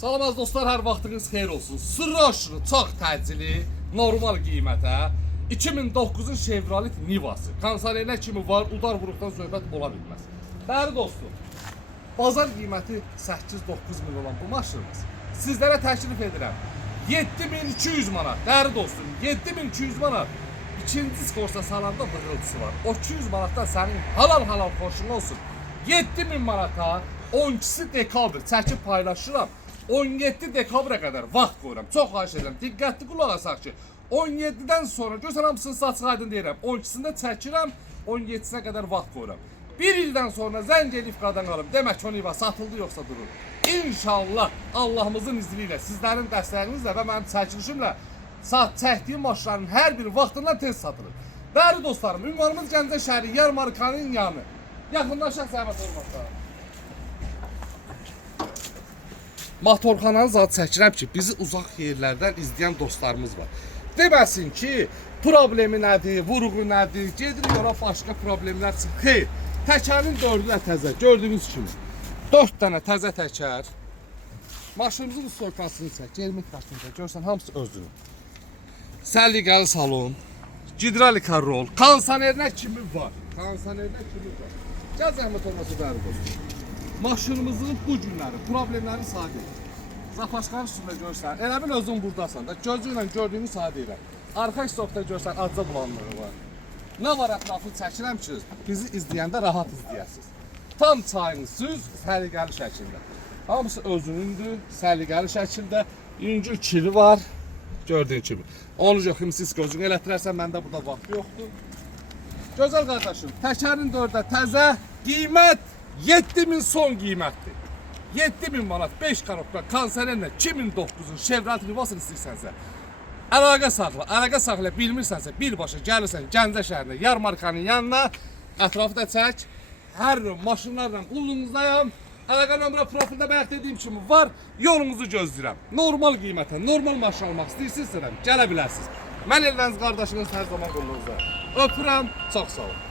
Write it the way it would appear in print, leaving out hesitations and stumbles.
Salam dostlar, hər vaxtınız xeyir olsun. Sırraşını çox təcili, normal qiymətə 2009-un Chevrolet Nivası. Konsoleyinə kimi var, udar vuruqdan söhbət ola bilməz. Bəli dostum, bazar qiyməti 8-9 min olan bu maşınımız sizlərə təklif edirəm. 7200 manat, dəri dostum, 7200 manat. İkinci skorsa salanda bığıltısı var. O 200 manatdan sənin halal xoşun olsun. 7000 manata 12 dekabr çəkib paylaşıram. 17 dekabra kadar vaxt qoyuram. Çox xahiş edirəm. Diqqətli qulaq asaq ki, 17-dən sonra görsən hamısını saçıq aydın deyirəm. 12-sində çəkirəm, 17-sinə qədər vaxt qoyuram. Bir ildən sonra zəng edib qadan qalım. Demək ki, o Niva satıldı yoxsa durur. İnşallah Allahımızın izniyle, sizlərin dəstəyinizlə və mənim çəkilişimlə çəkdiyim maşınların hər biri vaxtından tez satılır. Değerli dostlarım, ünvanımız Gəncə şəhəri Yarmarkanın yanı. Yaxınlaşaq zəhmət olmazsa. Motorxananın adı çəkirəm ki, bizi uzaq yerlərdən izləyən dostlarımız var. Deməsin ki, problemi nədir, vuruğu nədir, gedir yola başqa problemlər çıxır. Xeyr, təkərin 4-ü də təzə, gördüyünüz kimi. 4 dənə təzə təkər. Maşınımızın stoykasını çək, gelmək qaçını çək, görsən hamısı özünün. Səliqəli salon, gidralika rol, kondisionerinə kimi var. Kondisionerinə kimi var. Gəl zəhmət olması bəri dostum. Maşınımızın bu günləri, problemləri sadə. Zapaşqanın üstündə görsən, elə bil özün buradasan da, gözü ilə gördüyünü sadə elə. Arxa stopda görsən, acca bulanlığı var. Nə var ətrafı çəkirəm ki, bizi izləyəndə rahat izləyəsiniz. Tam çayınızsız, səliqəli şəkildə. Hamısı özünündür, səliqəli şəkildə. Yüngül kiri var, gördüyün kimi. Onu yoximsiz gözünü elətirərsən, məndə burada vaxt yoxdur. Gözəl qardaşım, təkərin 4-də təzə, qiymət 7000 son qiymətdir. 7000 manat 5 karotla konserlə 2009-un Chevrolet Nivasını istəyirsənsə, əlaqə saxla bilmirsənsə, birbaşa gəlirsən Gəncə şəhərində Yarmarkanın yanına, ətrafı da çək, hər maşınlarla qulluğunuzdayam. Əlaqə nömrə profildə bayaq dediyim kimi var, yolunuzu gözləyirəm. Normal qiymətə, normal maşın almaq istəyirsinizsə, gələ bilərsiniz. Mən Elvəniz qardaşınız hər zaman qulluğunuzda. Öpürəm, çox sağ olun.